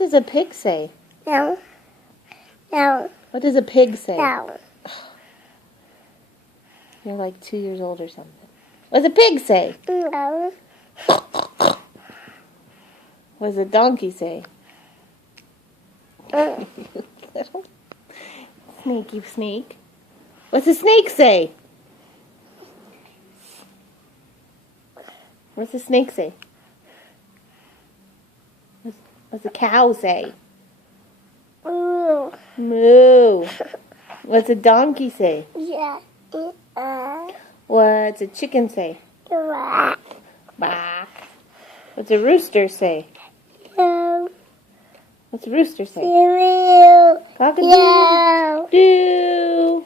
does a pig say? No. No. What does a pig say? No. You're like 2 years old or something. What does a pig say? No. What does a donkey say? Little sneaky snake. What's a snake say? What's a snake say? What's a cow say? Moo. Moo. What's a donkey say? Yeah. What's a chicken say? Quack. Bah. What's a rooster say? No. What's a rooster say? Cereal. Cock-a-doodle. No. Doo.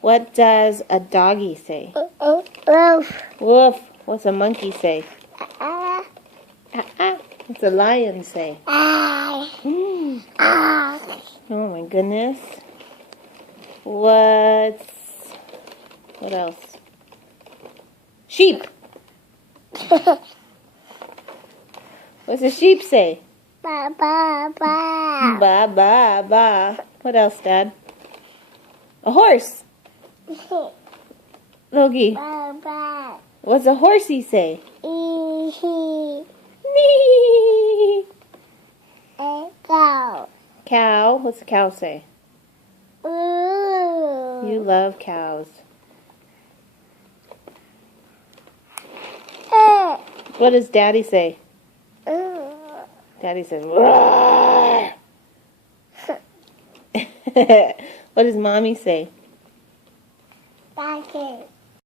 What does a doggy say? Wolf. Woof. What's a monkey say? Ah. Ah. What's a lion say? Ah. Ah. Oh my goodness. What else? Sheep. What's a sheep say? Ba ba ba. Ba ba ba. What else, Dad? A horse. Logie. Ba ba. What's a horsey say? Hee. Nee. Cow. Cow. What's a cow say? Ooh. You love cows. What does Daddy say? Daddy says, roar. What does Mommy say? Bucket.